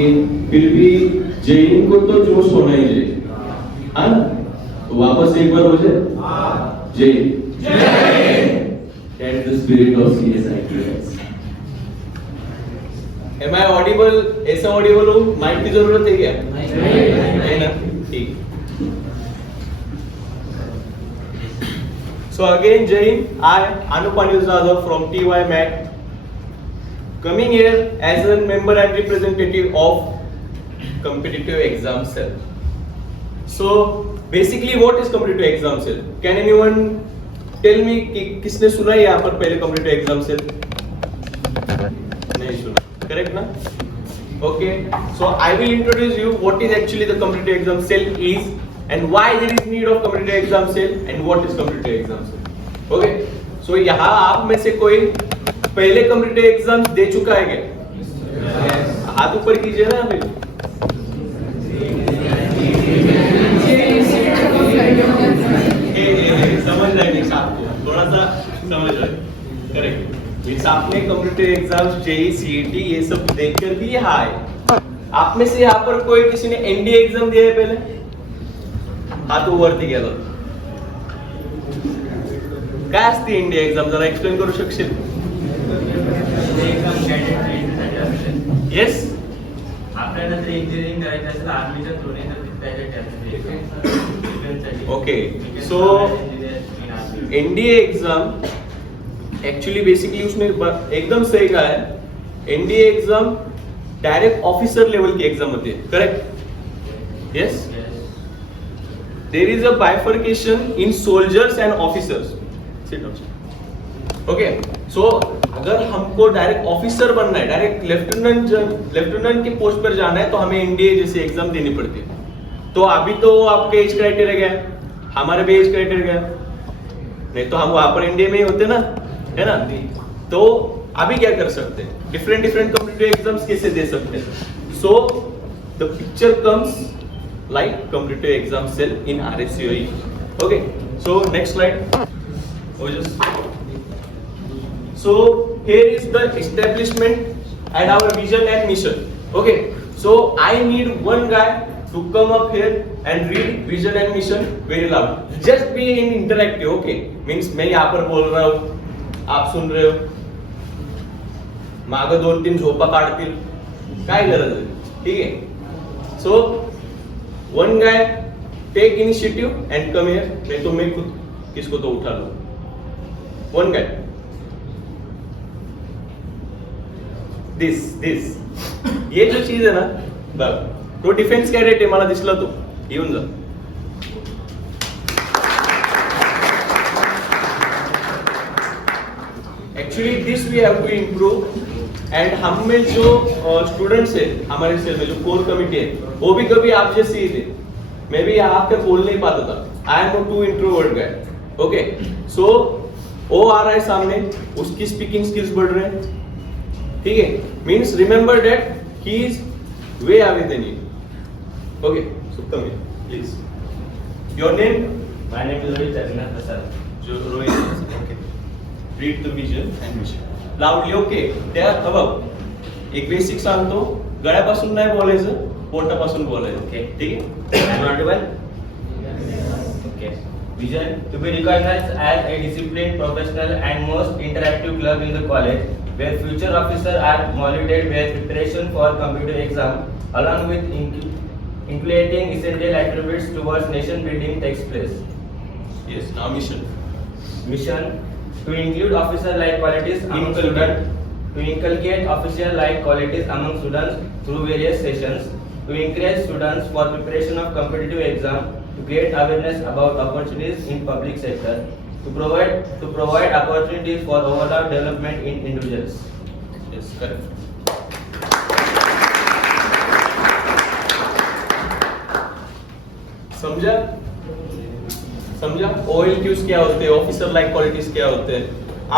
लेकिन फिर भी जैन को तो जोश होना ही चाहिए, हाँ ना? तो वापस एक बार हो जाए, जय That's the spirit of CSITS. Am I audible? ऐसा audible हूँ? माइक की जरूरत है क्या? नहीं ना? ठीक. So again, Jai Hind, I Anupanil Jadhav from TY Mac, coming here as a member and representative of competitive exam cell. So basically, what is competitive exam cell? Can anyone tell me कि किसने सुना है यहाँ पर पहले competitive exam cell? नहीं सुना, correct ना? Okay, so I will introduce you what is actually the competitive exam cell is and why there is need of competitive exam cell and what is competitive exam cell. Okay, so यहाँ आप में से कोई पहले competitive exam दे चुका है क्या? हाथ ऊपर कीजिए ना अभी. समझ रहे हैं आपको, थोड़ा सा समझ रहे, करेक्ट. मीन्स आपने कॉम्पिटिटिव एग्जाम्स जेई सीईटी ये सब देखकर भी यहाँ आए. आप में से यहाँ पर कोई किसी ने एनडीए एग्जाम दिया है पहले? हाथ वरती गेला. काय असते एनडीए एग्जाम, जरा एक्सप्लेन करू शकशील? येस, आपल्याला जर इंजिनिअरिंग करायचं असेल आर्मीच्या थ्रूने तर okay. So NDA exam actually basically उसने एकदम सही कहा है. NDA exam direct officer level की एग्जाम होती है, correct? Yes. There is a bifurcation in soldiers and officers. Okay, so अगर हमको डायरेक्ट ऑफिसर बनना है, डायरेक्ट लेफ्टिनेंट के पोस्ट पर जाना है, तो हमें एनडीए जैसी एग्जाम देनी पड़ती है. तो अभी तो आपके एज क्राइटेरिया गया, हमारे भी एज क्राइटेरिया गया, नहीं तो हम वहां पर एनडीए में ही होते ना, है ना? तो अभी क्या कर सकते हैं? डिफरेंट कॉम्पिटिटिव एग्जाम्स कैसे दे सकते हैं? So the picture comes like competitive exam cell in RSCOE. Okay, so next slide. So here is the establishment and our vision and mission. Okay, so I need one guy to come up here and read vision and mission very loud. Just be in interactive. Okay, means मैं यहाँ पर बोल रहा हूँ, आप सुन रहे हो, मागे 2-3 झोपा काढतील, काय गरज है? ठीक है. So one guy take initiative and come here. नहीं तो मैं खुद किसको तो उठा लूँ. One guy. This ये जो चीज है ना, बघ तो डिफेन्स कॅडेट आहे, मला दिसला तो, येऊन जा. Actually this we have to improve. And हम में जो स्टूडेंट्स है हमारे सेल में, जो कोर कमिटी है, वो भी कभी आप जैसे ही थे. मैं भी यहाँ आकर बोल नहीं पाता था. I am too introvert guy. Okay, so वो आ रहा है सामने, उसकी स्पीकिंग स्किल्स बढ़ रहे हैं. ठीक है, means remember that he is way away than you. Okay, so come here please. Your name? My name is Rohit Jagannath Prasad. जो Rohit. Okay, read the vision and mission loudly. Okay, त्या बघ एक बेसिक सांगतो, गळ्यापासून नाही बोलायचं, पोटापासून बोलायचं. ओके, ठीक आहे. I am audible? Okay. Vision to be recognized as a disciplined, professional and most interactive club in the college, where future officers are motivated with preparation for competitive exam, along with including essential attributes towards nation building takes place. Yes, now mission. Mission to include officer-like qualities among students, to inculcate officer-like qualities among students through various sessions, to encourage students for preparation of competitive exam, to create awareness about opportunities in public sector, to provide opportunities for overall development in individuals. Yes, correct. समझा? OLQs क्या होते हैं, officer like qualities क्या होते हैं?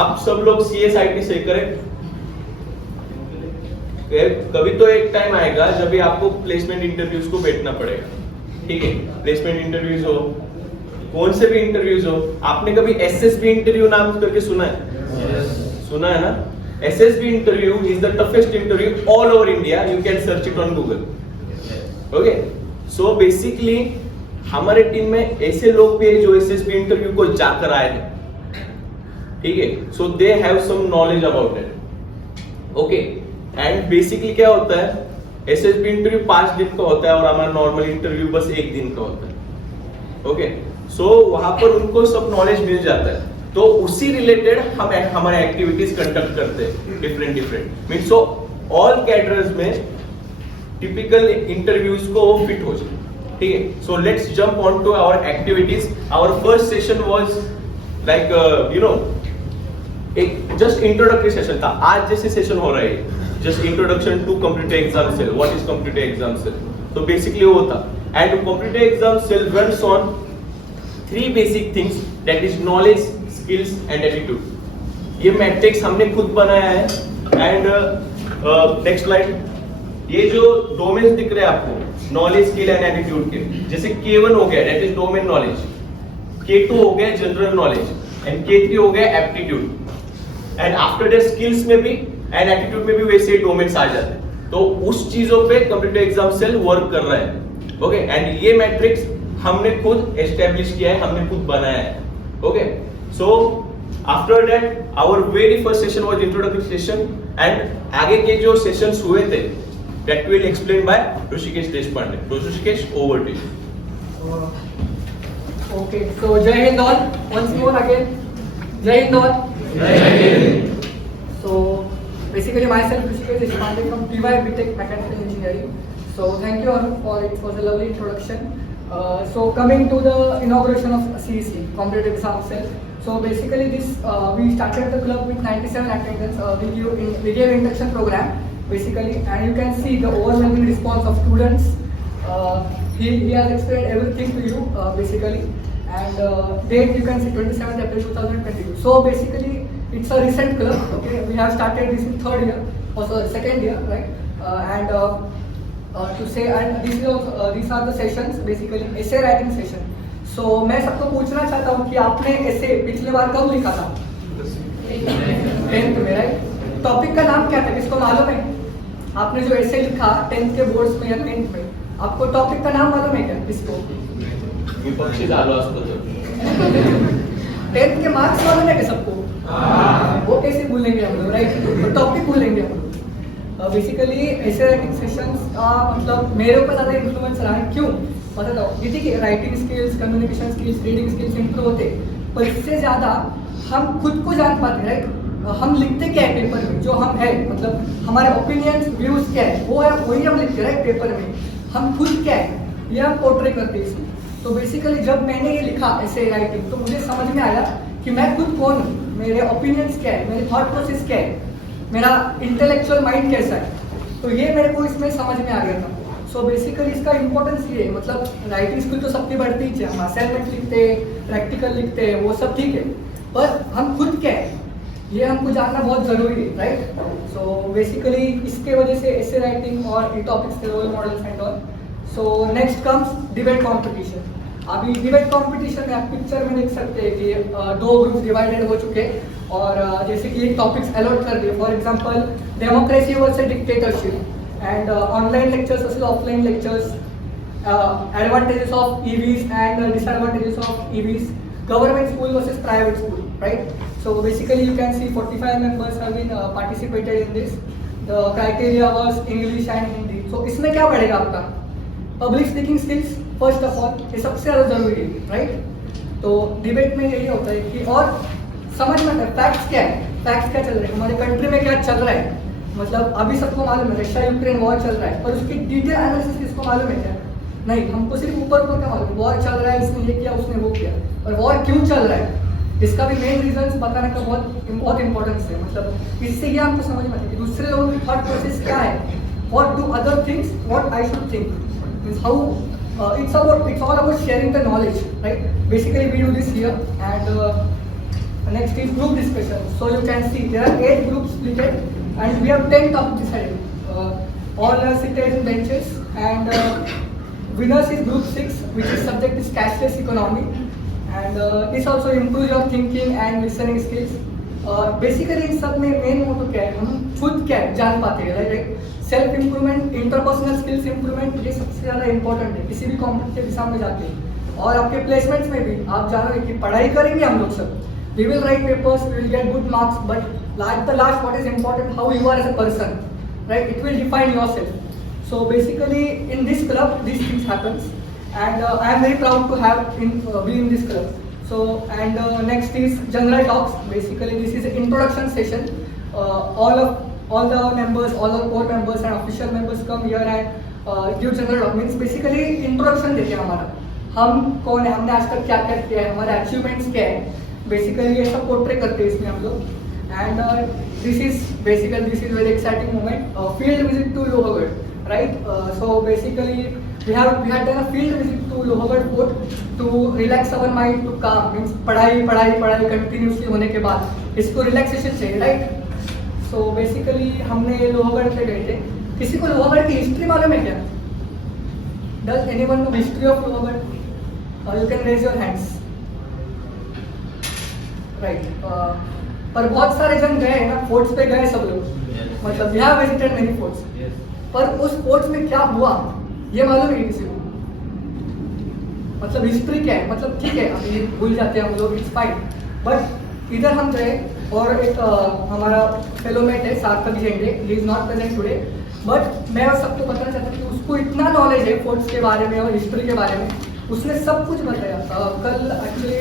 आप सब लोग CSIT से, correct? कभी तो एक टाइम आएगा जब भी आपको प्लेसमेंट इंटरव्यूज को बैठना पड़ेगा. ठीक है, प्लेसमेंट इंटरव्यूज हो, कौन से भी इंटरव्यूज हो. आपने कभी SSB इंटरव्यू नाम करके सुना है? Yes. सुना है ना? SSB interview is the toughest interview all over India. You can search it on Google. Okay, so basically हमारे टीम में ऐसे लोग भी है जो SSB इंटरव्यू को जाकर आए हैं, ठीक है, so they have some knowledge about it. Okay, end basically क्या होता है, SSB इंटरव्यू 5 दिन का होता है और हमारा नॉर्मल इंटरव्यू बस 1 दिन का होता है. ओके, सो वहां पर उनको सब नॉलेज मिल जाता है, तो उसी रिलेटेड हम हमारे एक्टिविटीज कंडक्ट करते हैं different mean. So all cadres में टिपिकल इंटरव्यूज को फिट हो जाए, ठीक है. So let's jump on to our activities. Our first session was like you know एक जस्ट इंट्रोडक्टरी सेशन था. आज जैसे सेशन हो रहा है just introduction to computer exam cell. What is computer exam cell? तो बेसिकली वो था. And computer exam cell runs on 3 basic things, that is knowledge, skills and attitude. ये मैट्रिक्स हमने खुद बनाया है. And next slide. ये जो डोमेन्स दिख रहे हैं आपको नॉलेज, स्किल एंड एटीट्यूड के, जैसे K1 हो गया that is domain knowledge, K2 हो गया जनरल नॉलेज एंड K3 हो गया aptitude. And after that skills में भी एंड एटीट्यूड में भी वैसे डोमेन्स आ जाते हैं. तो उस चीजों पे कंप्यूटर एग्जाम सेल वर्क कर रहा है. ओके, एंड ये मैट्रिक्स हमने खुद एस्टेब्लिश किया है, हमने खुद बनाया है. Okay, so after that our very first session was introductory session. And आगे के जो सेशंस हुए थे that will explain by Hrishikesh Deshpande. तो Hrishikesh, over to you. Okay, so Jai Hind all, once more again. Jai Hind all. Jai Hind. So basically myself Hrishikesh Deshpande from TY BTech Mechanical Engineering. So thank you Arun for it was a lovely introduction. So coming to the inauguration of CEC, Competitive Exam Cell. So basically this we started the club with 97 attendance. We gave induction program basically, and you can see the overwhelming response of students. He has explained everything to you basically, and date you can see 27th April 2022. So basically it's a recent club. Okay, we have started this in 3rd year or so 2nd year, right? And to say, and these are the sessions basically essay writing session. So मैं सबको पूछना चाहता हूँ कि आपने essay पिछले बार कब लिखा था? 10th में, right? टॉपिक का नाम क्या था, किसको मालूम है? आपने जो essay लिखा 10th के बोर्ड्स में या 10th में, आपको टॉपिक का नाम मालूम है क्या? किसको? विपक्षी झालो असतो तर 10th के मार्क्स मालूम है क्या सबको? वो कैसे भूलेंगे हम लोग, राइट? तो टॉपिक भूलेंगे हम लोग. बेसिकली ऐसे राइटिंग सेशंस का मतलब मेरे ऊपर ज़्यादा इन्फ्लुएंस रहा है. क्यों बताता हूँ. ये देखिए, writing skills, communication skills, reading skills improve होते, पर इससे ज़्यादा हम खुद को जान पाते, राइट? हम लिखते क्या है पेपर में, जो हम है मतलब हमारे ओपिनियंस, व्यूज क्या है, वो है वही हम लिखते, राइट? पेपर में हम खुद क्या है ये हम पोर्ट्रे करते हैं इसमें. तो बेसिकली जब मैंने ये लिखा ऐसे राइटिंग, तो मुझे समझ में आया कि मैं खुद कौन हूँ, मेरे ओपिनियंस क्या है, मेरे थॉट प्रोसेस क्या है, मेरा इंटेलेक्चुअल माइंड कैसा है. तो ये मेरे को इसमें समझ में आ गया था. सो बेसिकली इसका इंपॉर्टेंस ये है, मतलब राइटिंग स्किल तो सबकी बढ़ती ही है, हम असाइनमेंट लिखते हैं, प्रैक्टिकल लिखते हैं, वो सब ठीक है, पर हम खुद क्या है ये हमको जानना बहुत जरूरी है, राइट? सो बेसिकली इसके वजह से ऐसे राइटिंग और ये टॉपिक्स के role models and all. So next comes debate competition. अभी डिबेट कंपटीशन में आप पिक्चर में देख सकते हैं कि 2 ग्रुप डिवाइडेड हो चुके हैं, और जैसे कि एक टॉपिक्स अलॉट कर दिए. For example democracy versus dictatorship, end online lectures versus offline lectures, advantages of EVs end disadvantages of EVs, government school versus private school, right? So basically you can see 45 members have been participated in this. The criteria was English and Hindi. So इसमें क्या पड़ेगा आपका? Public speaking skills first of all, ये सबसे ज़्यादा जरूरी है, right? तो डिबेट में यही होता है कि और समझ में फैक्ट्स क्या है, फैक्ट्स क्या चल रहे हैं, हमारे कंट्री में क्या चल रहा है. मतलब अभी सबको मालूम है रशिया यूक्रेन वॉर चल रहा है, पर उसकी डिटेल एनालिसिस किसको मालूम है क्या? नहीं, हमको सिर्फ ऊपर ऊपर क्या मालूम, वॉर चल रहा है, इसने ये किया, उसने वो किया, पर वॉर क्यों चल रहा है इसका भी मेन रीजंस बताने का बहुत इंपॉर्टेंस है. मतलब इससे ये हमको समझ में आता है कि दूसरे लोगों की थॉट प्रोसेस क्या है, what do other things, what I should think, means how it's all about sharing the knowledge, right? Basically we do this here, and next is group discussion. So you can see there are 8 groups split, and we have 10 topics decided. All are seated in benches, and winners is group 6, which is subject is cashless economy. And this also improves your thinking and listening skills. Basically इन सब में main motor क्या है, हम खुद क्या है जान पाते हैं, right? Self improvement, interpersonal skills improvement, ये सबसे ज़्यादा इंपॉर्टेंट है किसी भी कॉम्पिटिटिव एग्जाम में जाके। और आपके प्लेसमेंट्स में भी आप जानोगे कि पढ़ाई करेंगे हम लोग सब, we will write papers, we will get good marks, but at the last what is important, how you are as a person, right? It will define yourself. So basically in this club these things happens, and I am very proud to have be in this club. So and next is general talks. Basically this is an introduction session. All the members, all the core members and official members come here and give general talk. Means basically introduction देते हैं हमारा, हम कौन है, हमने आज तक क्या क्या KIA है, हमारे अचीवमेंट्स क्या है, बेसिकली ये सब पोर्ट्रे करते हैं इसमें हम लोग। And this is very exciting moment. Field visit to Lohagarh. Right, so basically we had done a field visit to Lohagarh Fort to relax our mind, to calm, means पढ़ाई continuously होने के बाद इसको relaxation चाहिए, right? So basically हमने लोहागढ़ पे गए थे। किसी को लोहागढ़ की हिस्ट्री मालूम है क्या? Does anyone know history of Lohagarh? You can raise your hands. Right. पर बहुत सारे जन गए हैं ना, फोर्ट्स पे गए सब लोग, मतलब we have visited many forts. पर उस फोर्ट्स में क्या हुआ ये मालूम है किसी को? मतलब हिस्ट्री क्या है, मतलब ठीक है अभी भूल जाते हैं हम लोग, इट्स फाइन, बट इधर हम गए और एक हमारा फेलोमेट है सार्थक झेंडे, ही is not present today, but मैं सबको बताना चाहता हूँ कि उसको इतना नॉलेज है फोर्ट्स के बारे में और हिस्ट्री के बारे में, उसने सब कुछ बताया। कल एक्चुअली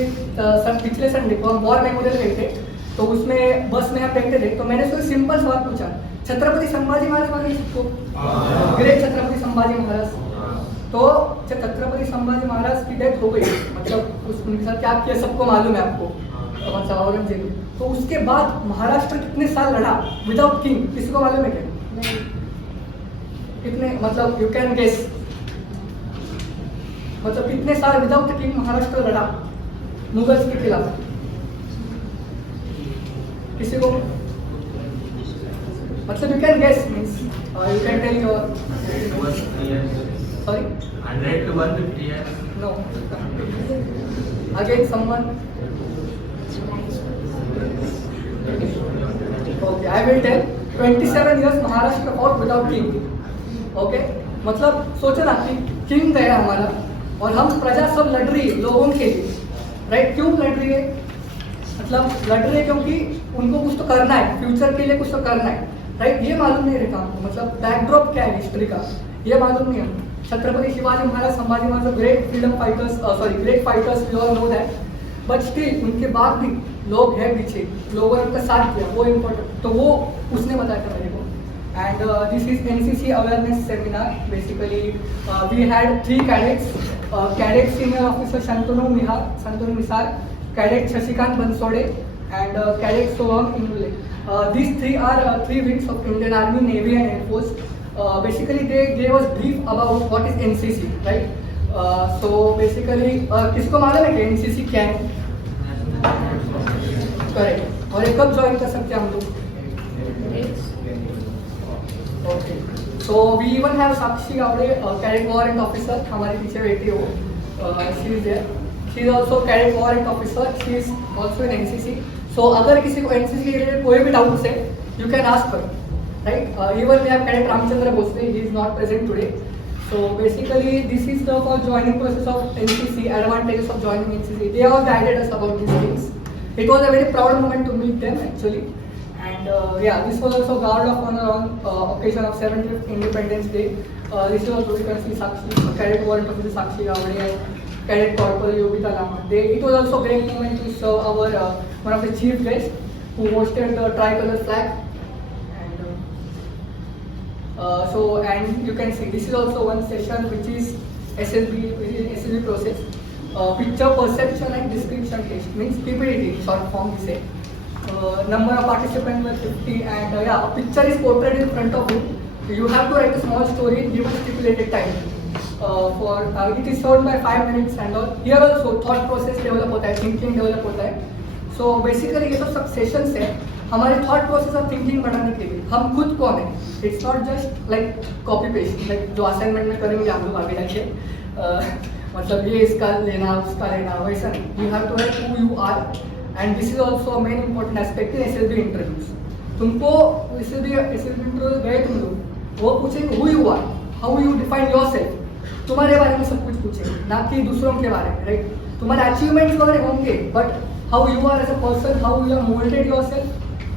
पिछले संडे को हम वॉर मेमोरियल गए थे, तो उसमें बस में हम बैठे थे, तो मैंने उसको सिंपल सवाल पूछा, छत्रपति संभाजी महाराज मालूम सबको, ग्रेट छत्रपति संभाजी महाराज। तो जब छत्रपति संभाजी महाराज की डेथ हो गई, मतलब उनके साथ क्या किया सबको मालूम है आपको, मतलब औरंगजेब। तो उसके बाद महाराष्ट्र कितने साल लड़ा विदाउट किंग, किसी को मालूम है क्या? कितने, मतलब यू कैन गेस, मतलब कितने साल विदाउट किंग महाराष्ट्र लड़ा मुगल्स के खिलाफ? किसी को, मतलब you can guess, means you can tell your, sorry, 100 to 150 years. no, again someone, okay I will tell, 27 years Maharashtra fought without king, okay? मतलब सोचो ना कि किंग गया हमारा और हम प्रजा सब लड़ रही है लोगों के लिए, राइट? क्यों लड़ रही है? मतलब लड़ रही है क्योंकि उनको कुछ तो करना है, फ्यूचर के लिए कुछ तो करना है, राइट? ये मालूम नहीं रहता हमको, मतलब बैकड्रॉप क्या है हिस्ट्री का ये मालूम नहीं है। Chhatrapati Shivaji Maharaj, Sambhaji Maharaj great freedom fighters, great fighters, we all know that, but still उनके बाद भी लोग हैं पीछे, लोगों ने उनका साथ किया, वो इम्पोर्टेंट, तो वो उसने बताया था मेरे को। And this is NCC awareness seminar. Basically we had 3 cadets, cadet senior officer Shantanu Nisar, cadet Shashikant Bansode and cadet Soham Ingule. These 3 are 3 wings of Indian Army, Navy and Air Force. Basically they gave us brief about what is NCC, right? So basically किसको मालूम है कि NCC क्या है? Correct. और ये कब join कर सकते हैं हम लोग? Okay, so we even have Sakshi Gawade, cadet warrant officer, हमारे पीछे बैठी हो, she is there, she is also cadet warrant officer, she is also in NCC. So अगर किसी को एनसीसी के रिलेटेड कोई भी डाउट्स है, you can ask her, right? Even we have cadet Ramchandra Bhosale, he is not present today. So basically this is the for joining process of NCC, advantages of joining NCC. They all guided us about these things. It was a very proud moment to meet them actually. And yeah, this was also guard of honor on occasion of 70th Independence Day. This was also, you can see Sakshi, Cadet Warrant Officer Sakshi Gavade and Cadet Corporal Yogita Lama. It was also a great moment to serve our one of the chief guests who hosted the tricolor flag. So and you can see this is also one session which is SSB process, picture perception and description test, means PPT short form we say. Number of participants were 50 and yeah, a picture is portrayed in front of you. You have to write a small story given stipulated time. For it is shown by 5 minutes and all. Here also thought process develop होता है, thinking develop होता है. So basically ये सब sessions है हमारे thought process of thinking बढ़ाने के लिए। हम खुद कौन है, it's not just like copy paste, like जो असाइनमेंट में करेंगे हम लोग आगे जाके, मतलब ये इसका लेना उसका लेना, वैसा नहीं। You have to write who you are and this is also main important aspect in SSB interviews. तुमको SSB इंटरव्यू गए तुम लोग, वो पूछेंगे who you are, how you define yourself, तुम्हारे बारे में सब कुछ पूछेंगे, ना कि दूसरों के बारे में, राइट. तुम्हारे अचीवमेंट्स वगैरह होंगे, but how you are as a person, how you are moulded yourself,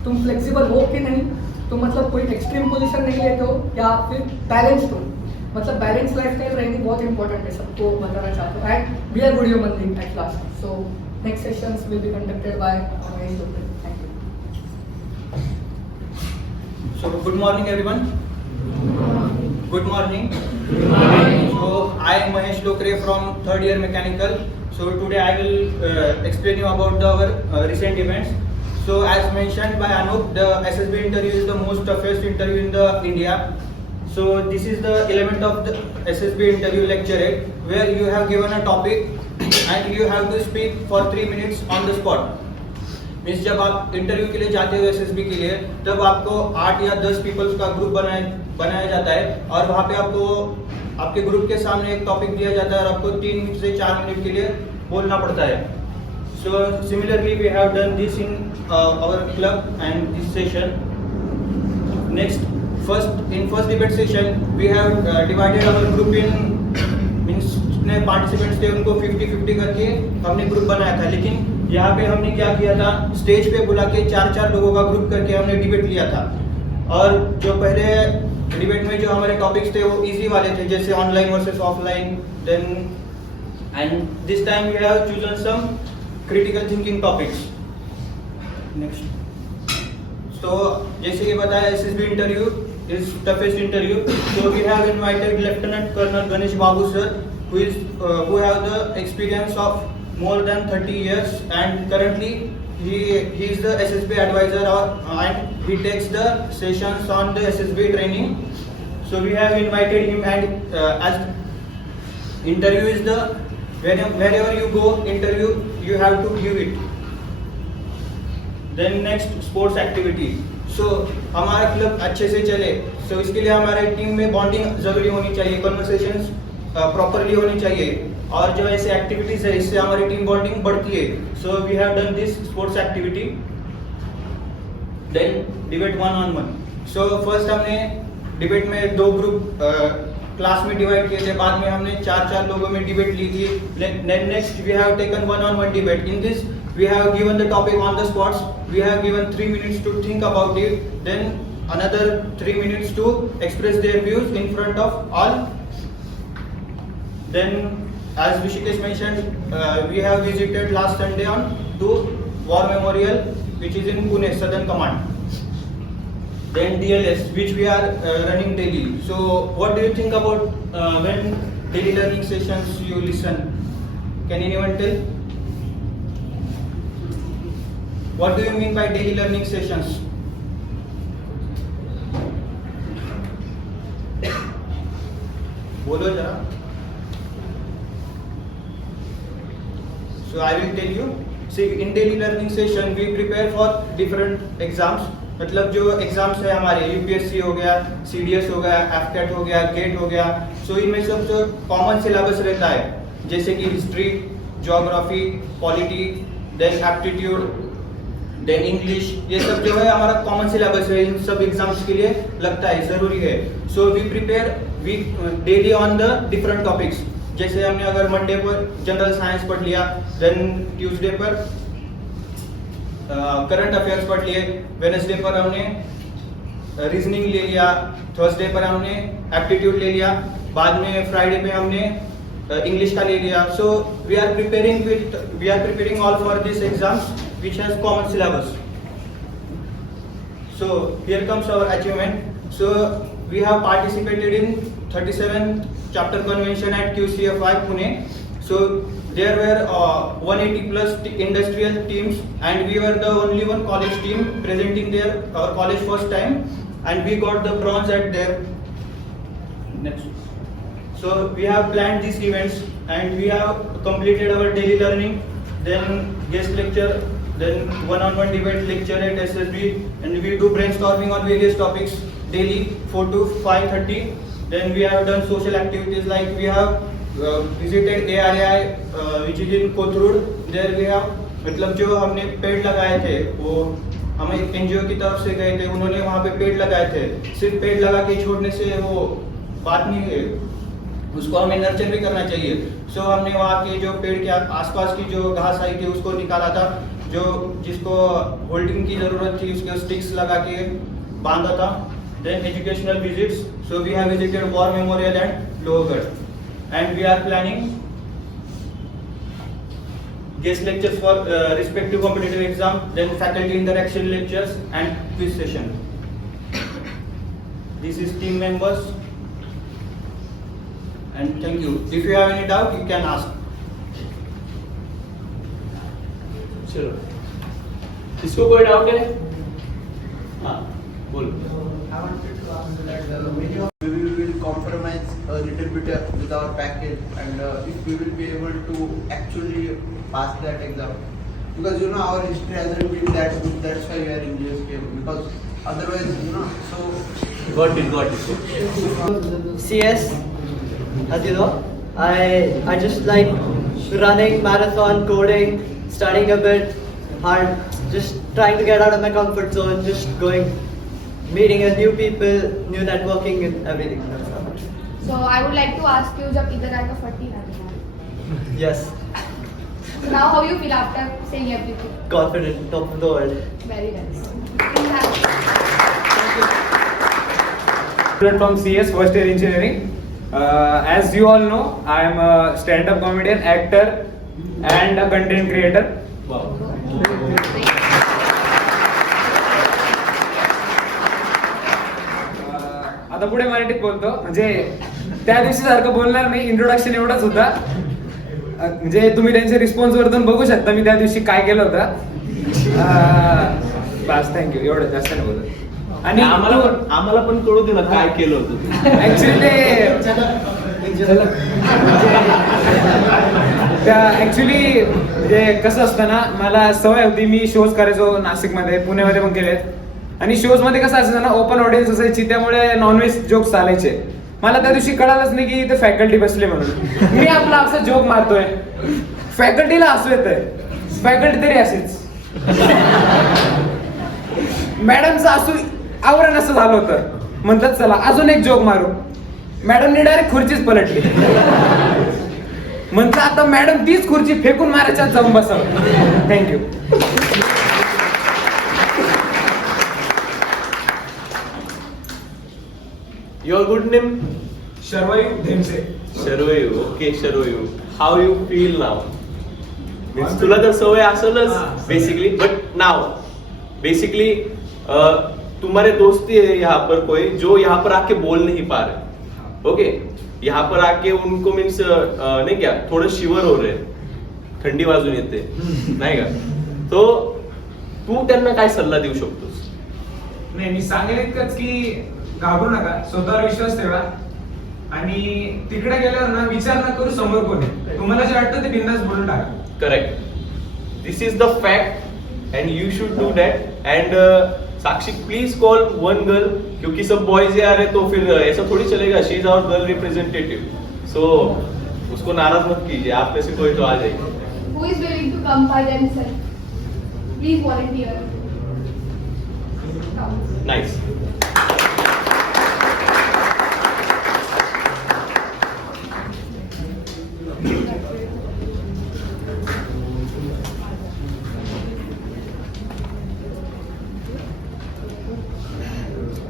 तुम फ्लेक्सिबल हो कि नहीं, तुम मतलब कोई एक्सट्रीम पोजीशन नहीं लेते हो, या फिर बैलेंस्ड हो. मतलब बैलेंस लाइफस्टाइल रहनी बहुत इंपॉर्टेंट है, सबको बताना चाहता हूँ. And we are good human being at last. So next sessions will be conducted by Mahesh Dokre. Thank you. So good morning everyone. Good morning. So I am Mahesh Lokre from third year mechanical. So today I will explain you about our recent events. So as mentioned by Anup, the SSB interview is the most toughest interview in the India. So this is the element of the SSB interview lecturate, where you have given a topic and you have to speak for 3 minutes on the spot. Means जब आप interview के लिए जाते हो SSB के लिए, तब आपको 8 या 10 people's का ग्रुप बनाया जाता है, और वहाँ पे आपको आपके ग्रुप के सामने एक टॉपिक दिया जाता है और आपको 3 से 4 मिनट के लिए बोलना पड़ता है. So similarly we have done this in our club and this session. Next first debate session we have divided our group in, means जितने पार्टिसिपेंट्स थे उनको 50-50 करके हमने ग्रुप बनाया था. लेकिन यहाँ पे हमने क्या किया था, स्टेज पे बुला के 4-4 लोगों का ग्रुप करके हमने डिबेट लिया था. और जो पहले डिबेट में जो हमारे टॉपिक्स थे वो इजी वाले थे, जैसे online versus offline. Then and this time we have chosen some critical thinking topics. Next, तो जैसे कि बताया SSB interview is toughest interview. So we have invited lieutenant colonel Ganesh Babu sir, who have the experience of more than 30 years, and currently he is the SSB advisor, and he takes the sessions on the SSB training. So we have invited him, and as interview is the wherever you go interview you have to give it. Then next, sports activity. So हमारा club अच्छे से चले, so इसके लिए हमारे team में bonding जरूरी होनी चाहिए, कन्वर्सेशंस प्रॉपरली होनी चाहिए, और जो ऐसे एक्टिविटीज है इससे हमारी टीम बॉन्डिंग बढ़ती है. So we have done this sports activity. Then debate 1-on-1. So first हमने डिबेट में 2 ग्रुप क्लास में डिवाइड किए थे, बाद में हमने 4-4 लोगों में डिबेट ली थी. Next we have taken 1-on-1 debate. In this we have given the topic on the spots. We have given 3 minutes to think about it, then another 3 minutes to express their views in front of all. Then as Rishikesh mentioned, we have visited last Sunday on to War Memorial, which is in Pune, Southern Command. Then DLS, which we are running daily. So what do you think about when daily learning sessions you listen? Can anyone tell? What do you mean by daily learning sessions? बोलो जरा. So I will tell you. See, in daily learning session we prepare for different exams. मतलब जो exams है हमारे UPSC हो गया, CDS हो गया, FCAT हो गया, GATE हो गया. So इनमें सब जो कॉमन सिलेबस रहता है, जैसे कि history, geography, polity, then aptitude, then English, ये सब जो है हमारा कॉमन सिलेबस है, इन सब एग्जाम्स के लिए लगता है, जरूरी है. So we prepare daily on the different topics. जैसे हमने अगर मंडे पर जनरल साइंस पढ़ लिया, देन ट्यूसडे पर करंट अफेयर्स पढ़ लिए, वेडनेसडे पर हमने रीजनिंग ले लिया, थर्सडे पर हमने एप्टीट्यूड ले लिया, बाद में फ्राइडे पे हमने इंग्लिश का ले लिया. So we are preparing all for this exams which has common syllabus. So here comes our achievement. So we have participated in 37th chapter convention at QCFI Pune. So there were 180 plus industrial teams, and we were the only one college team presenting there, our college first time, and we got the bronze at there. Next. So we have planned these events, and we have completed our daily learning, then guest lecture, then 1-on-1 debate lecture at SSB, and we do brainstorming on various topics daily 4 to 5:30. Then we have done social activities, like we have visited ARI, which is in Kothurud. There we have मतलब जो हमने पेड़ लगाए थे वो हमें NGO की तरफ से गए थे, उन्होंने वहाँ पे पेड़ लगाए थे। सिर्फ पेड़ लगा के छोड़ने से वो बात नहीं है, उसको हमें नर्चर भी करना चाहिए। सो हमने वहाँ के जो पेड़ के आसपास की जो घास आई थी उसको निकाला था, जो जिसको होल्डिंग की ज़रूरत थी उसके स्टिक्स लगा के बांधा था। Then educational visits, so we have visited war memorial and Lohagad and we are planning guest lectures for respective competitive exam, then faculty interaction lectures and quiz session. This is team members and thank you. If you have any doubt, you can ask. चलो, किसको कोई doubt है? हाँ, बोल। I wanted to ask that we will compromise a little bit with our package, and if we will be able to actually pass that exam, because our history hasn't been that good. That's why we are in GSK, because otherwise so. Got it. CS, as you know, I just like running, marathon, coding, studying a bit hard, just trying to get out of my comfort zone, just going, meeting new people, new networking and everything. That's how much. So I would like to ask you, जब इधर आएगा 40 है। Yes, So now how you feel after saying everything? confident, top of the world. Very nice. Student from CS first year engineering. As you all know, I am a stand-up comedian, actor, and a content creator. Wow. आता पुढे मराठीत बोलतो, म्हणजे त्या दिवशी सारखं बोलणार नाही, इंट्रोडक्शन एवढाच होता. म्हणजे तुम्ही त्यांच्या रिस्पॉन्स वरतून बघू शकता मी त्या दिवशी काय केलं होतं. बस थँक्यू, एवढं जास्त नाही बोलत. आणि आम्हाला पण कळू दे ना काय केलं होतं. ऍक्च्युली ऍक्च्युली म्हणजे कसं असतं ना, मला सवय होती, मी शोज करायचो नाशिकमध्ये, पुण्यामध्ये पण केलेत. आणि शोज मध्ये कसं असायचं ना, ओपन ऑडियन्स असायची, त्यामुळे नॉनव्हेज जोक्स चालायचे. मला त्या दिवशी कळालंच नाही की इथे फॅकल्टी बसले म्हणून. मी आपला असा जोक मारतोय, फॅकल्टीला हसू येतंय, फॅकल्टी तरी असेच. मॅडमचं असू आवरण असं झालं होतं, म्हणतात चला अजून एक जोक मारू. मॅडमने डायरेक्ट खुर्चीच पलटली. म्हणतात आता मॅडम तीच खुर्ची फेकून मारायच्या जाऊन बसावं. Thank you. Your good name? शर्वयू धेमसे. शर्वयू. Okay, शर्वयू. How you feel now? Means तुला तर सवय असेलच बेसिकली, बट नाउ बेसिकली तुम्हारे दोस्ती है यहाँ पर कोई जो यहाँ पर आके बोल नहीं पा रहे. ओके, यहाँ पर आके उनको मीन्स नहीं क्या थोडं शिवर हो रहे, थंडी वाजून येते नाही का, तो तू त्यांना काय सल्ला देऊ शकतोस? नाही, मी सांगेन इतकंच की घाबरू नका, स्वतःवर विश्वास ठेवा आणि तिकडे गेल्यावर ना विचार न करू समोर कोण आहे. तुम्हाला जे वाटतं ते बिंदास बोलून टाका. Correct. This is the fact end you should do that. End Sakshi please call one girl, क्योंकि सब बॉयज आ रहे तो फिर ऐसा थोड़ी चलेगा. She is our girl representative, so उसको नाराज मत कीजिए. आप में से कोई तो आ जाएगी. Who is willing to come by themselves? Please volunteer. Come. Nice.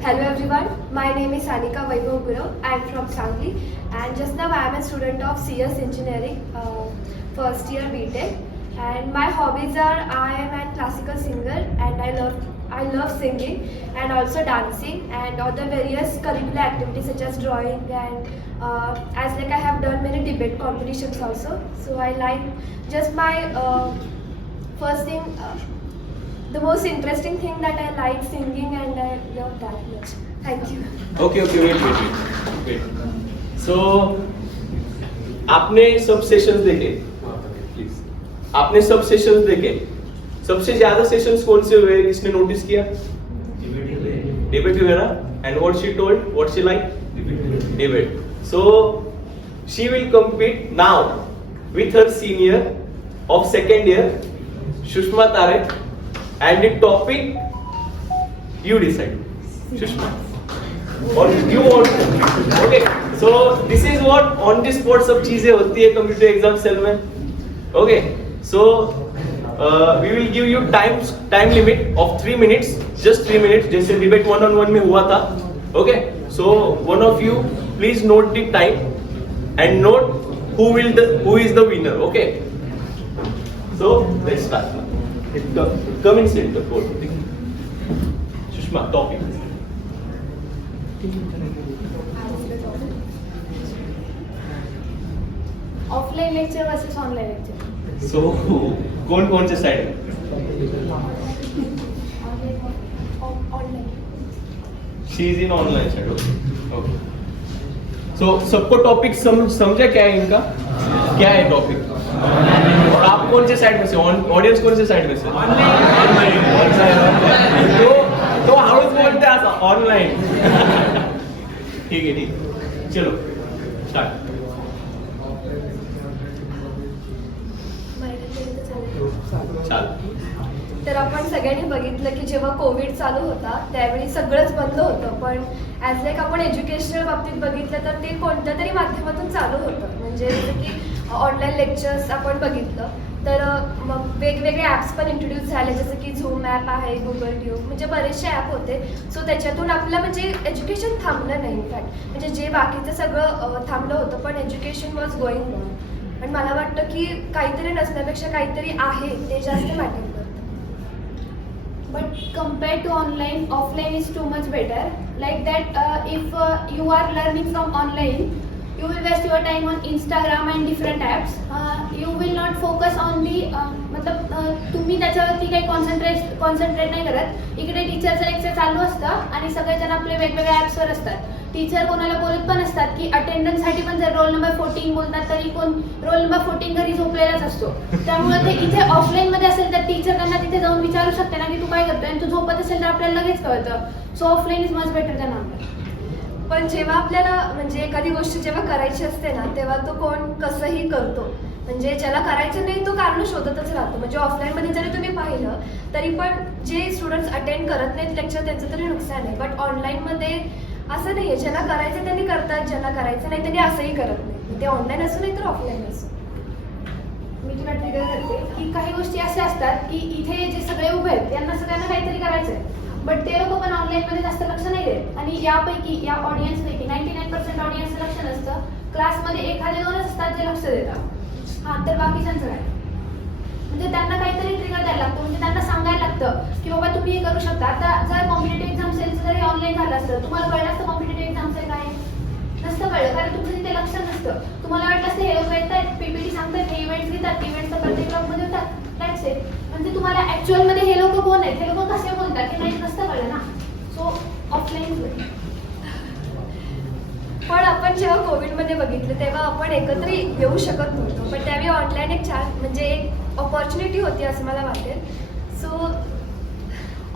Hello everyone, my name is Sanika Vaibhav Gurav. I am from Sangli and just now I am a student of CS Engineering, first year BTech. And my hobbies are I am a classical singer and I love singing and also dancing and other various curricular activities such as drawing and as like I have done many debate competitions also. So I like just my first thing. The most interesting thing that I like singing and I love that much. Thank you. Okay, wait. So आपने सब sessions देखे, please. आपने सब sessions देखे. सबसे ज्यादा sessions कौन से हुए, किसने notice KIA? Debate हुए ना. End what she told, what she like? Debate. So she will compete now with her senior of second year Shushma Tare, and the topic you decide. Shushma, or you want? Okay. So this is what on the spot सब चीजें होती है computer exam sale में. Okay. So we will give you time limit of 3 minutes, just 3 minutes, जैसे debate 1-on-1 में हुआ था. Okay. So one of you please note the time and note who is the winner. Okay. So let's start now. Come in center board. Shushma, topic. Offline lecture versus online lecture. So Kaun say side में? Online. She is in online side. Okay. So सबको topic समझा क्या है इनका? क्या है topic? आप कौन से side में से? ऑडियंस कौन से साइड में से? तो हळूच बोलते आता ऑनलाइन. ठीक है. चलो स्टार्ट. चाल. तर आपण सगळ्यांनी बघितलं की जेव्हा कोविड चालू होता त्यावेळी सगळंच बंद होतं, पण ॲज लाईक आपण एज्युकेशनल बाबतीत बघितलं तर ते कोणत्या तरी माध्यमातून चालू होतं. म्हणजे जसं की ऑनलाईन लेक्चर्स आपण बघितलं तर मग वेगवेगळे ॲप्स पण इंट्रोड्यूस झाले, जसं की झूम ॲप आहे, गुगल ट्यूब, म्हणजे बरेचसे ॲप होते. सो त्याच्यातून आपलं म्हणजे एज्युकेशन थांबलं नाही. इनफॅक्ट म्हणजे जे बाकीचं सगळं थांबलं होतं पण एज्युकेशन वॉज गोईंग ऑन. पण मला वाटतं की काहीतरी नसण्यापेक्षा काहीतरी आहे ते जास्त मॅटर करतं. But compared to online, offline is too much better. Like that, if you are learning from online, you will waste your time on Instagram and different apps. You will not focus on the मतलब तुम्ही त्याच्यावरती काही concentrate नाही करत. इकडे टीचरचं lecture चालू असतं आणि सगळेजण आपले वेगवेगळ्या ॲप्सवर असतात. टीचर कोणाला बोलत पण असतात की अटेंडन्ससाठी पण जर रोल नंबर 14 बोलतात तरी कोण रोल नंबर 14 घरी झोपलेलाच असतो. त्यामुळे ते इथे ऑफलाईनमध्ये असेल तर टीचर त्यांना तिथे जाऊन विचारू शकते ना की तू काय करतोय, आणि तू झोपत असेल तर आपल्याला लगेच कळतं. So offline is much better than online. पण जेव्हा आपल्याला म्हणजे एखादी गोष्ट जेव्हा करायची असते ना तेव्हा तो कोण कसंही करतो. म्हणजे ज्याला करायचं नाही तो कारण शोधतच राहतो. म्हणजे ऑफलाईनमध्ये जरी तुम्ही पाहिलं तरी पण जे स्टुडंट्स अटेंड करत नाहीत लेक्चर त्यांचं तरी नुकसान आहे. बट ऑनलाईनमध्ये असं नाही आहे, ज्यांना करायचं त्यांनी करतात, ज्यांना करायचं नाही त्यांनी असंही करत नाही. ते ऑनलाईन असो नाही तर ऑफलाईन असो. मी तुला ट्रिगर करते की काही गोष्टी अशा असतात की इथे जे सगळे उभे आहेत त्यांना सगळ्यांना काहीतरी करायचं आहे, बट ते लोक पण ऑनलाईनमध्ये जास्त लक्ष नाही देत. आणि यापैकी या ऑडियन्सपैकी 99% ऑडियन्सचं लक्ष नसतं. क्लासमध्ये एखादे 2च असतात जे लक्ष देतात. हां, तर बाकीच्यांचं काय? म्हणजे त्यांना काहीतरी ट्रिगर द्यायला लागतं. म्हणजे त्यांना सांगायला लागतं की बाबा तुम्ही हे करू शकता. आता जर कॉम्पिटेटिव्ह एक्झाम सेलचं जरी ऑनलाईन झालं असतं तुम्हाला कळलं असतं कॉम्पिटेटिव्ह एक्झाम सेल काय नसतं कळलं, कारण तुमचं तिथे लक्ष नसतं. तुम्हाला वाटलं असतं हे लोक येतात पीपीटी सांगतात, हे इव्हेंट्स घेतात, इव्हेंट्सचं प्रत्येक ब्लॉकमध्ये होतात, दॅट्स इट. म्हणजे तुम्हाला ऍक्च्युअलमध्ये हे लोक कोण आहेत, हे लोक कसे बोलतात हे नाही नसतं कळलं ना. So offline. पण आपण जेव्हा कोविडमध्ये बघितलं तेव्हा आपण एकत्र येऊ शकत नव्हतो, पण त्यावेळी ऑनलाईन एक छान म्हणजे एक ऑपॉर्च्युनिटी होती असं मला वाटेल. सो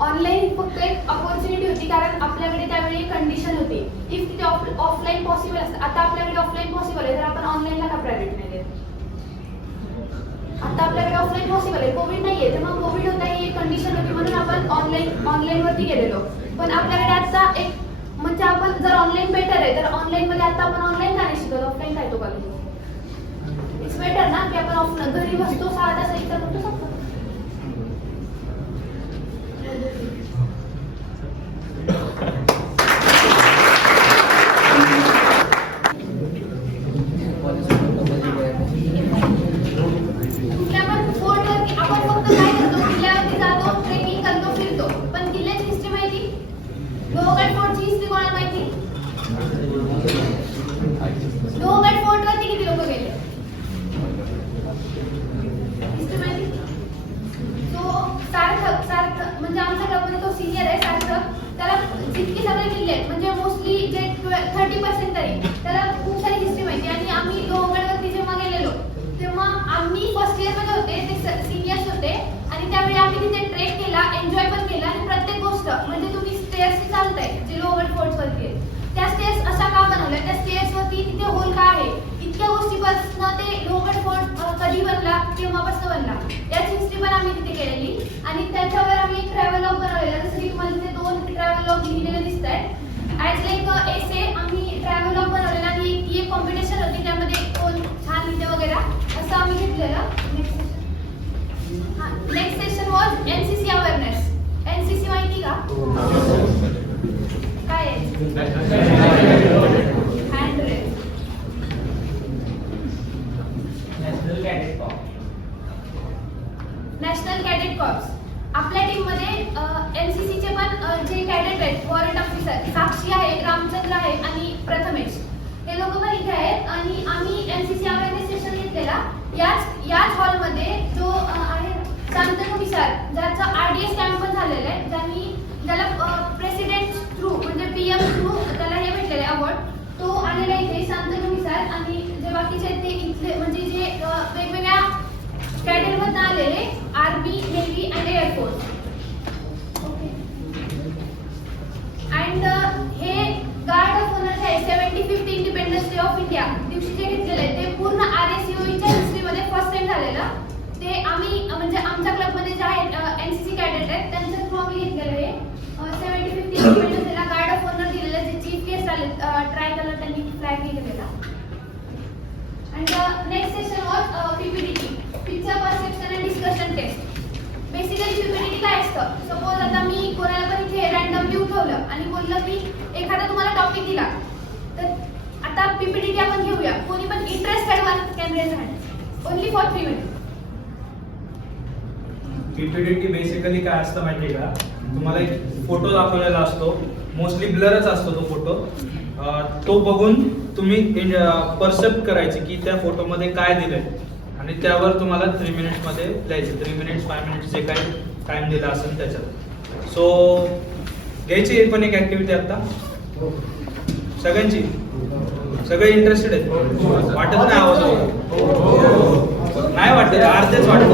ऑनलाईन फक्त एक ऑपॉर्च्युनिटी होती कारण आपल्याकडे त्यावेळी कंडिशन होती. इफ तिथे ऑफलाईन पॉसिबल असतं, आता आपल्याकडे ऑफलाईन पॉसिबल आहे तर आपण ऑनलाईनला का प्रायोरिटी नाही देत. आता आपल्याकडे ऑफलाईन पॉसिबल आहे, कोविड नाही आहे, तर मग कोविड होता ही एक कंडिशन होती म्हणून आपण ऑनलाईनवरती गेलेलो. पण आपल्याकडे आता एक म्हणजे आपण जर ऑनलाईन बेटर आहे तर ऑनलाईनमध्ये आता आपण ऑनलाईन का नाही शिकत, ऑफलाईन काय तो कॉलेज. इट्स बेटर ना की आपण ऑफलाईन घरी बसतो 6 तास एक तर करतो शकतो. म्हणजे आमच्या क्लबमध्ये तो सिनियर आहे सार्थक, त्याला जितकी सगळे किल्ले आहेत म्हणजे मोस्टली जे 30% तरी त्याला खूप सारी हिस्ट्री माहिती. आणि आम्ही लोहगडवरती जेव्हा गेलेलो आणि त्याच्यावर आम्ही एक ट्रॅव्हल लॉग बनवलेला, जसं की तुम्हाला तिथे 2 ट्रॅव्हल लॉग लिहिलेले दिसत आहेत. ॲज लाईक एसे आम्ही ट्रॅव्हल लॉग बनवलेला आणि ती एक कॉम्पिटिशन होती, त्यामध्ये कोण छान लिहिते वगैरे असं आम्ही घेतलेलं. Next session was NCC awareness. NCC माहिती का? काय आहे? Hand raise. National cadet corps. आपल्या टीममध्ये एनसीसीचे पण जे कॅडेट आहेत, वॉरंट ऑफिसर साक्षी आहे, रामचंद्र आहे आणि प्रथमेश, हे लोक पण इथे आहेत. आणि आम्ही एनसीसी अवेअरनेस सेशन घेतलेला याच हॉलमध्ये, जो आहे शांतनु विसार, ज्याचा RDS कॅम्प पण झालेला आहे, ज्याला प्रेसिडेंट थ्रू म्हणजे PM थ्रू त्याला हे भेटलेले अवॉर्ड, तो आलेला इथे शांतनु विसार. आणि जे बाकीचे आहेत ते इथले म्हणजे जे वेगवेगळ्या कॅडेटमधून आलेले, army, navy and air force. Okay. And हे गार्ड ऑफ ऑनर आहे 75th independence day of India दिवशी जे घेतलेलं आहे, ते पूर्ण RSUच्या हिस्ट्रीमध्ये फर्स्ट टाइम झालेलं. ते आम्ही म्हणजे आमच्या क्लबमध्ये जे आहेत NCC कॅडेट आहेत, त्यांच्या थ्रू आम्ही घेतलेलं आहे. 75th इंडिपेंडन्स डेला गार्ड ऑफ ऑनर दिलेलं, जे चीफ गेस्ट आले, ट्राय कलर त्यांनी फ्लॅग केलेला. And next session was PPDT, picture perception and discussion test. Basically PPDT काय असतं? सपोज आता मी कोणाला पण इथे रँडमली उठवलं आणि बोललं की एखादा तुम्हाला टॉपिक दिला, तर आता PPDT आपण घेऊया. कोणी पण interested one can raise hand, only for 3 minutes. PPDT basically काय असतं माहिती आहे का? तुम्हाला एक फोटो दाखवलेला असतो, मोस्टली ब्लरच असतो तो फोटो. तो बघून तुम्ही परसेप्ट करायचे की त्या फोटोमध्ये काय दिलंय आणि त्यावर तुम्हाला 3 मिनिट्समध्ये लिहायचं. 3 मिनिट्स 5 मिनिट्स जे काही टाइम दिला असेल त्याच्यात. सो घ्यायची पण एक ऍक्टिव्हिटी आता सगळ्यांची. सगळे इंटरेस्टेड आहेत? वाटत नाही आवाज नाही वाटत, अर्धेच वाटत.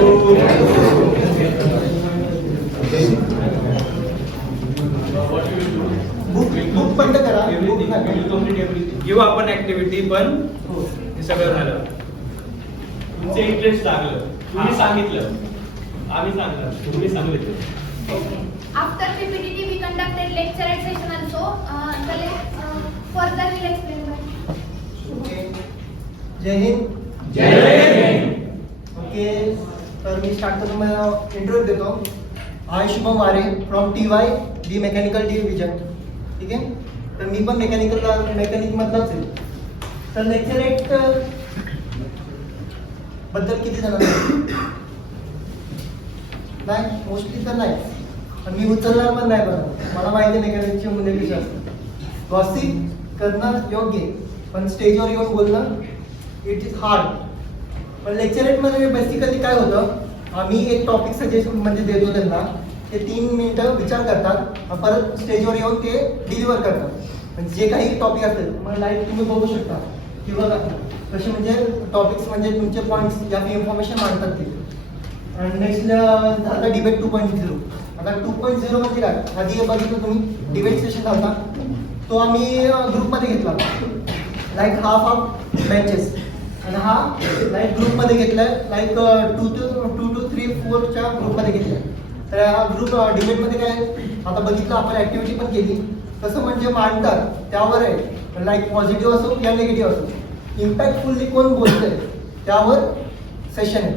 बुक बंद करा. घेऊ आपण ऍक्टिव्हिटी, पण हे सगळं झालं. तुमचे इंटरेस्ट लागलं, तुम्ही सांगितलं, आम्ही सांगलं, तुम्ही सांगितलं. After PPDT, we conducted lecture and session also. Further we'll explain that. Okay. जय हिंद. ओके, तर मी स्टार्ट करून मला इंट्रो देतो. आय शुभम वारे from TY D mechanical division. ठीक आहे, तर मी पण मेकॅनिक मधलाच आहे. तर लेक्चर 8 बद्दल किती जण नाही, मोस्टली तर नाही, पण मी उचलणार पण नाही. बरं, मला माहिती आहे मेकॅनिकचे मुले कशी असतात. गॉसिप करणं योग्य, पण स्टेजवर येऊन बोलणं इट इज हार्ड. पण लेक्चर 8 मध्ये बेसिकली काय होतं, आम्ही एक टॉपिक सजेशन म्हणजे देतो त्यांना, ते 3 मिनिटं विचार करतात, परत स्टेजवर येऊन ते डिलिव्हर करतात. म्हणजे जे काही टॉपिक असतील, मग लाईव्ह तुम्ही बघू शकता किंवा कसे म्हणजे टॉपिक्स म्हणजे तुमचे पॉईंट्स या इन्फॉर्मेशन मांडतात ते. आणि नेक्स्ट झालं डिबेट 2.0. आता 2.0 म्हणजे काय, आधी बघितलं तुम्ही डिबेट सेशन झाला, तो आम्ही ग्रुपमध्ये घेतला, लाईक हाफ बेंचेस. आणि हा लाईक ग्रुपमध्ये घेतलाय, लाईक 2 to 3 4च्या ग्रुपमध्ये घेतलाय. तर हा ग्रुप डिबेटमध्ये काय, आता बघितलं आपण ऍक्टिव्हिटी पण केली, कसं म्हणजे मांडतात त्यावर आहे, लाईक पॉझिटिव्ह असो या निगेटिव्ह असो, इम्पॅक्टफुल्ली कोण बोलतंय त्यावर सेशन आहे.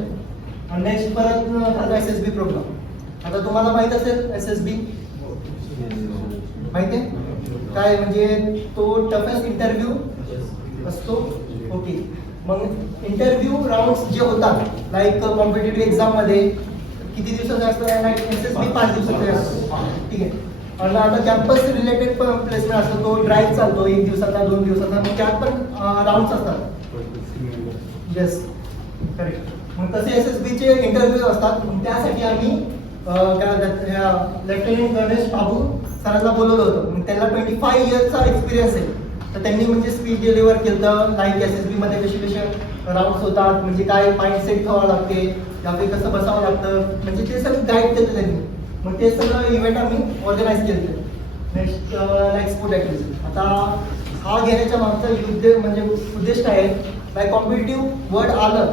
आणि नेक्स्ट परत झाला SSB प्रोग्राम. आता तुम्हाला माहित असेल SSB माहिती आहे काय, म्हणजे तो टफेस्ट इंटरव्ह्यू असतो. ओके, मग इंटरव्ह्यू राऊंड्स जे होतात, लाईक कॉम्पिटेटिव्ह एक्झाममध्ये किती दिवसाचं असतं, लाईक SSB 5 दिवसाचं असतं. ठीक आहे, आणि आता कॅम्पस रिलेटेड पण प्लेसमेंट असतो, तो ड्राईव्ह चालतो 1 दिवसाचा 2 दिवसाचा, मग त्यात पण राऊंड्स असतात. Yes, correct. मग तसे SSBचे इंटरव्ह्यू असतात. मग त्यासाठी आम्ही लेफ्टनंट गणेश बाबू सरांना बोलवलं होतं. मग त्यांना 25 इयर्सचा एक्सपिरियन्स आहे, तर त्यांनी म्हणजे स्पीच डिलिव्हर केलं, लाईक SSB मध्ये कसे राऊंड्स होतात, म्हणजे काय माइंड सेट ठेवावं लागते, त्यावेळी कसं बसावं लागतं, म्हणजे ते सगळं गाईड केलं त्यांनी. मग ते सगळं इव्हेंट आम्ही ऑर्गनाईज केलं. Next like sport activity. आता हा घेण्याच्या मागचा म्हणजे उद्देश काय आहे, लाईक कॉम्पिटिटिव्ह वर्ड आलं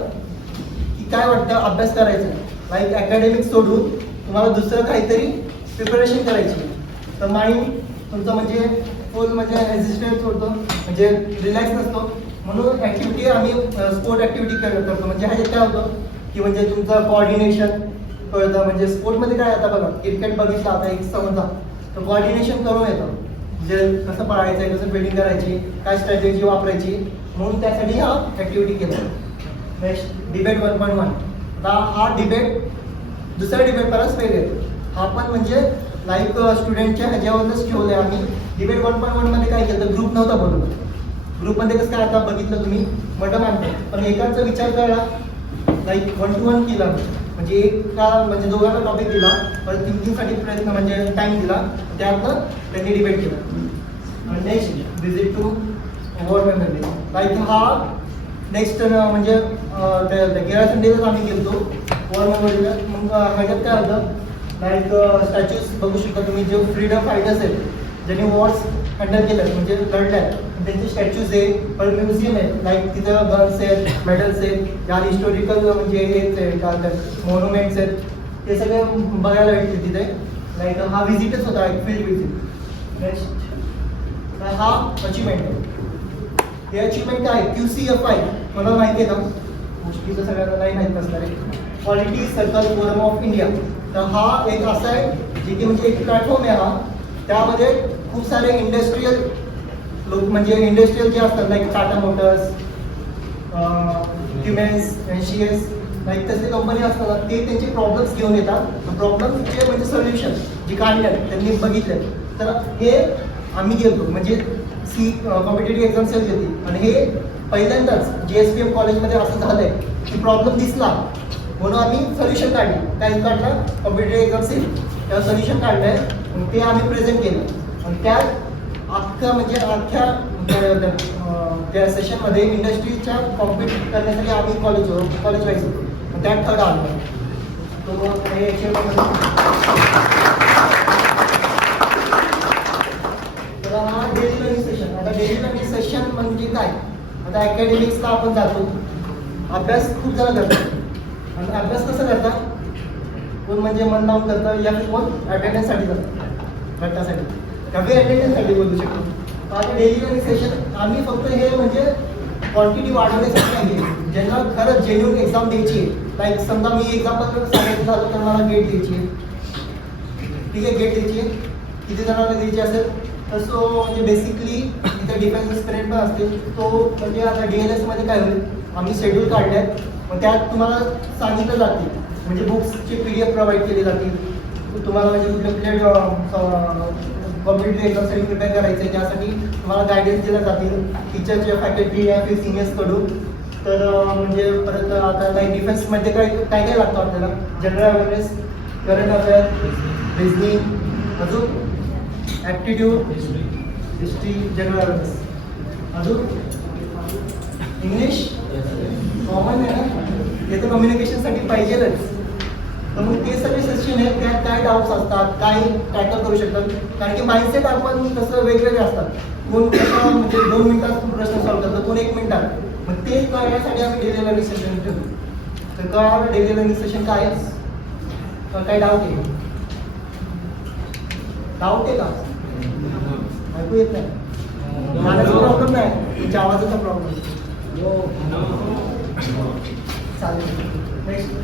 की काय वाटतं, अभ्यास करायचा, लाईक अकॅडमिक सोडून तुम्हाला दुसरं काहीतरी प्रिपरेशन करायची, तर माइंड तुमचं म्हणजे फुल म्हणजे हेजिटेट होतो, म्हणजे रिलॅक्स नसतो. म्हणून ॲक्टिव्हिटी आम्ही स्पोर्ट ॲक्टिव्हिटी करतो. म्हणजे ह्याच्यात काय होतं की म्हणजे तुमचं कोऑर्डिनेशन कळतं. म्हणजे स्पोर्टमध्ये काय आता बघा, क्रिकेट बघितलं आता एक समजा, तर कोऑर्डिनेशन करून येतं. म्हणजे कसं पळायचं आहे, कसं फिल्डिंग करायची, काय स्ट्रॅटेजी वापरायची, म्हणून त्यासाठी हा ॲक्टिव्हिटी केला. Next debate 1.1. आता हा डिबेट दुसरा डिबेट परत वेगळे येतो. हा पण म्हणजे लाईक स्टुडंटच्या ह्याच्यावरच ठेवलं आहे आम्ही. डिबेट 1.1 मध्ये काय केलं, ग्रुप नव्हता बरोबर. ग्रुपमध्ये कसं काय आता बघितलं तुम्ही मतं मांडतात, पण एकाचा विचार करा लाईक 1 to 1 केला. म्हणजे एका म्हणजे दोघांना टॉपिक दिला, पण थिंकिंगसाठी प्रयत्न म्हणजे टाईम दिला, त्यातनं त्यांनी डिबेट केला. आणि next visit to war memory. Like हा नेक्स्ट म्हणजे गेल्या संडेलाच आम्ही गेलो वॉर मेमरीला. मग ह्याच्यात काय होतं, लाईक स्टॅच्यूज बघू शकता तुम्ही, जे फ्रीडम फायटर्स आहेत ज्यांनी वॉर्स हँडल केलं म्हणजे लढल्यात, त्यांचे स्टॅच्यूज आहे, पण म्युझियम आहे. लाईक तिथं गन्स आहेत, मेडल्स आहेत, या हिस्टोरिकल म्हणजे हेच आहे काय मॉन्युमेंट्स आहेत, ते सगळे बघायला भेटते तिथे. लाईक हा व्हिजिटच होता, एक फील्ड व्हिजिट. नेक्स्ट हा अचिव्हमेंट आहे. हे अचिव्हमेंट काय QCFI मला माहिती आहे का, मोस्टली तर सगळ्यांना नाही माहीत नसणार आहे. Quality circle forum of India. तर हा एक असा आहे जे की म्हणजे एक प्लॅटफॉर्म आहे हा. त्यामध्ये खूप सारे इंडस्ट्रीयल लोक म्हणजे इंडस्ट्रीयल जे असतात like Tata Motors, Cummins, NCS, like तसे कंपनी असतात, ते त्यांचे प्रॉब्लेम्स घेऊन येतात. प्रॉब्लेम्सचे म्हणजे सोल्युशन जे काढले त्यांनी बघितले. तर हे आम्ही गेलो म्हणजे कॉम्पिटेटिव्ह एक्झाम सेल घेतली, आणि हे पहिल्यांदाच GSPM कॉलेजमध्ये असं झालंय की प्रॉब्लेम दिसला म्हणून आम्ही सोल्युशन काढलं. काय काढलं, कॉम्पिटेटिव्ह एक्झाम सेल त्यावर सोल्युशन काढलंय, ते आम्ही प्रेझेंट केलं. आणि त्यात अख्ख्या त्या सेशनमध्ये इंडस्ट्रीच्या कॉम्पिट करण्यासाठी आम्ही कॉलेज वाईज होतो, त्यात थर्ड आलो. तो हे तर हा डेली लर्निंग सेशन. आता डेली लर्निंग सेशन म्हणजे काय, आता अकॅडमिक्सला आपण जातो, अभ्यास खूप जण करतात. आणि अभ्यास कसं करतात, कोण म्हणजे मन लावून करतं, या कोण अटेंडन्ससाठी करतात, घटनासाठी, कमी अटेंडन्ससाठी बोलू शकतो. आता डेली लर्निंग सेशन आम्ही फक्त हे म्हणजे क्वांटिटी वाढवण्यासाठी आहे. ज्यांना खरंच जेन्युइन एक्झाम द्यायची आहे, लाईक समजा मी एक्झाम्पल सांगायचं झालं तर मला गेट द्यायची आहे, ठीक आहे, गेट द्यायची आहे, किती जणांना द्यायची असेल तर सो म्हणजे बेसिकली इथे डिफेन्स स्पिरिट पण असते. तो म्हणजे आता DLS मध्ये काय होईल, आम्ही शेड्यूल काढले आहेत, मग त्यात तुम्हाला सांगितलं जाते म्हणजे बुक्सची PDF प्रोव्हाइड केली जातील. तुम्हाला म्हणजे कुठले कॉम्पिटेटिव्ह एक्झामसाठी प्रिपेअर करायचं आहे, त्यासाठी तुम्हाला गायडन्स दिल्या जातील टीचरच्या, फॅकल्टी या फिर सिनियर्सकडून. तर म्हणजे परत आता लाईक डिफेन्समध्ये काय काय काय लागतं आपल्याला, general awareness, current affair, reasoning, अजून ॲप्टिट्यूड, हिस्ट्री, जनरल अवेअरनेस, अजून इंग्लिश कॉमन आहे ना, ते तर कम्युनिकेशनसाठी पाहिजेलच. तर मग ते सगळे सेशन आहेत, त्यात काय डाऊट्स असतात, काय टॅकल करू शकतात, कारण की माइंडसेट आपण कसं वेगवेगळे असतात. कोण कसं म्हणजे 2 मिनिटात प्रश्न सॉल्व्ह करतो, कोण 1 मिनिटात. मग ते कळण्यासाठी आम्ही डेली लर्निंग सेशन ठेवतो. तर काय डेली लर्निंग सेशन काय आहे, काय डाऊट आहे, डाऊट आहे का, ऐकू येत नाही, गाण्याचा प्रॉब्लेम नाही, तुमच्या आवाजाचा प्रॉब्लेम. चालेल. नेक्स्ट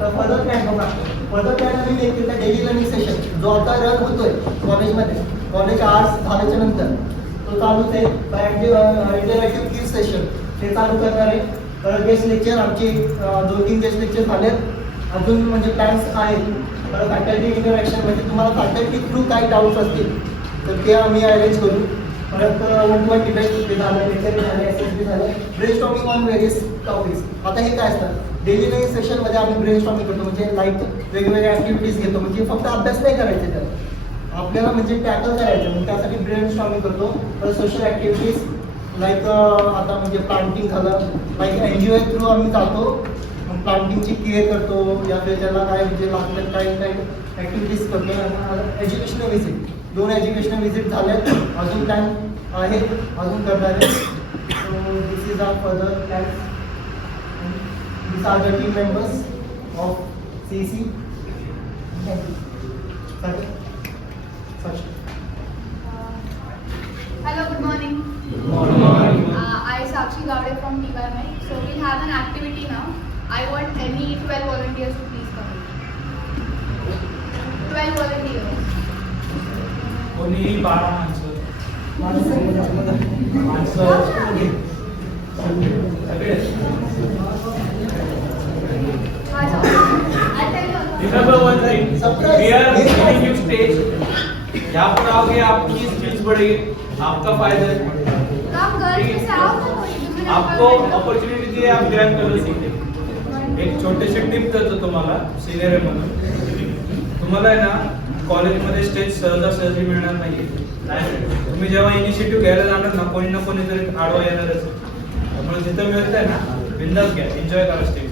तर फर्दर प्लॅन बघा. फर्दर प्लॅन आम्ही एक केला डेली लर्निंग सेशन जो आता रन होतोय कॉलेजमध्ये. कॉलेज आर्ट्स झाल्याच्या नंतर तो चालूच आहे. इंटरॅक्टिव्ह क्विज सेशन ते चालू करणार आहे. परत गेस्ट लेक्चर आमचे 2-3 गेस्ट लेक्चर झालेत. अजून म्हणजे प्लॅन्स आहेत. परत फॅकल्टी इंटरॅक्शन म्हणजे तुम्हाला फॅकल्टी थ्रू काही डाऊट्स असतील तर ते आम्ही अरेंज करू. परत 1-to-1 डिबेट ते झालं, लेक्चर झाले, SSB झालं, ब्रेनस्टॉर्मिंग ऑन व्हेरियस टॉपिक्स. आता हे काय असतं, डेली लर्निंग सेशनमध्ये आम्ही ब्रेनस्टॉर्मिंग करतो, म्हणजे लाईक वेगवेगळ्या ॲक्टिव्हिटीज घेतो. म्हणजे फक्त अभ्यास नाही करायचे, त्यात आपल्याला म्हणजे टॅकल करायचं, मग त्यासाठी ब्रेनस्टॉर्मिंग करतो. परत सोशल ॲक्टिव्हिटीज लाईक आता म्हणजे प्लांटिंग झालं, लाईक NGO थ्रू आम्ही जातो, मग प्लांटिंगची केअर करतो, या त्याला काय म्हणजे लागतं काय काय ॲक्टिव्हिटीज करतो. एज्युकेशनल व्हिजिट 2 एज्युकेशनल व्हिजिट झाल्यात, अजून प्लॅन आहेत, अजून करणार आहे. So this is our further plan. These are the team members of CEC. Hello, good morning. I Sakshi Gowde from TYMI. So we'll have an activity now. I want any 12 volunteers to please come. 12 volunteers. कोणीही 12 माणसं I'll tell you. Remember one thing, we are giving you stage. यहाँ पर आओगे आपकी skills बढ़ेगी, आपका फायदा है. काम घर पे से आओ ना कोई. आपको अपॉर्चुनिटी दी है, आप ग्रैब करना सीखते. एक छोटीशी टिप देतो तुम्हाला सिनियर आहे म्हणून. तुम्हाला आहे ना कॉलेजमध्ये स्टेज सहजासहजी मिळणार नाही. तुम्ही जेव्हा इनिशिएटिव्ह घ्यायला जाणार ना कोणी ना कोणी तरी आडवा येणारच. त्यामुळे जिथं मिळतंय ना बिंदास घ्या, एन्जॉय करा स्टेज.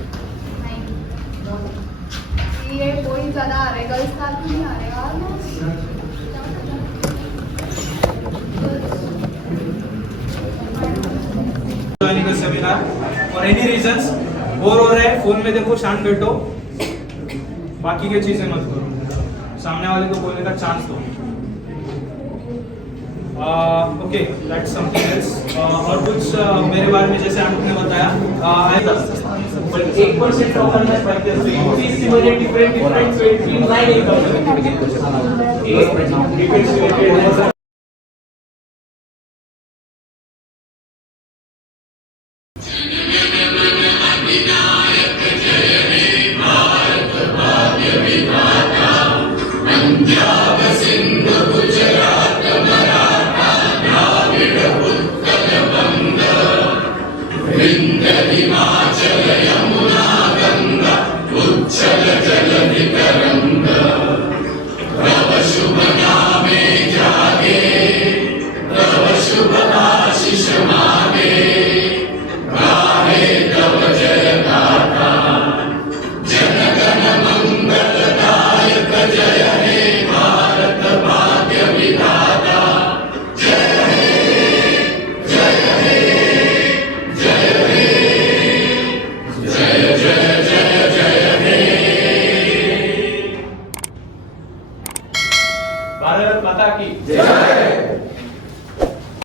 ये कोई ज़्यादा आ रहे गर्ल्स का नहीं आ रहे यार. joining the seminar for any reasons bore हो रहे हैं फोन में देखो शांत बैठो बाकी की चीजें मत करो सामने वाले को बोलने का चांस दो ओके दैट्स समथिंग एल्स और कुछ मेरे बारे में जैसे आपने बताया 1% organise practice. So you see similar different so it means 9 income. Defense related. Himalaya